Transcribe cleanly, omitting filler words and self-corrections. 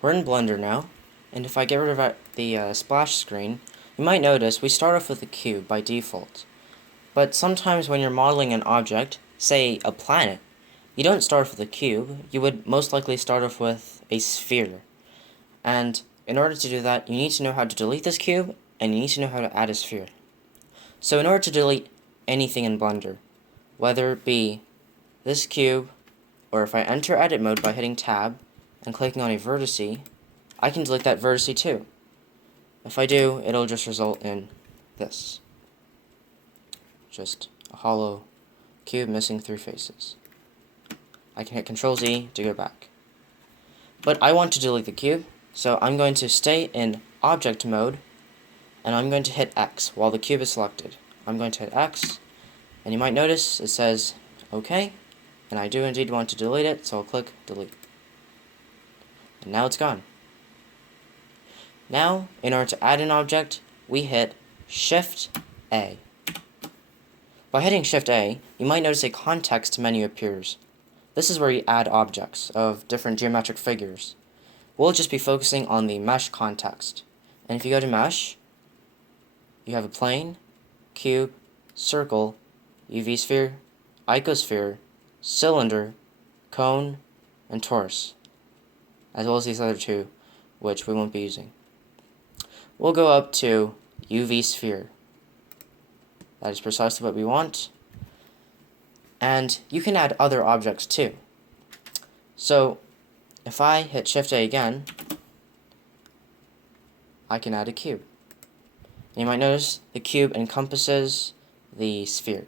We're in Blender now, and if I get rid of the splash screen, you might notice we start off with a cube by default. But sometimes when you're modeling an object, say a planet, you don't start off with a cube, you would most likely start off with a sphere. And in order to do that, you need to know how to delete this cube, and you need to know how to add a sphere. So in order to delete anything in Blender, whether it be this cube, or if I enter edit mode by hitting tab and clicking on a vertice, I can delete that vertice too. If I do, it'll just result in this. Just a hollow cube missing 3 faces. I can hit Ctrl Z to go back. But I want to delete the cube, so I'm going to stay in object mode, and I'm going to hit X while the cube is selected. I'm going to hit X, and you might notice it says OK, and I do indeed want to delete it, so I'll click delete. And now it's gone. Now, in order to add an object, we hit Shift A. By hitting Shift A, you might notice a context menu appears. This is where you add objects of different geometric figures. We'll just be focusing on the mesh context. And if you go to mesh, you have a plane, cube, circle, UV sphere, icosphere, cylinder, cone, and torus, as well as these other two, which we won't be using. We'll go up to UV sphere. That is precisely what we want. And you can add other objects too. So if I hit Shift A again, I can add a cube. And you might notice the cube encompasses the sphere.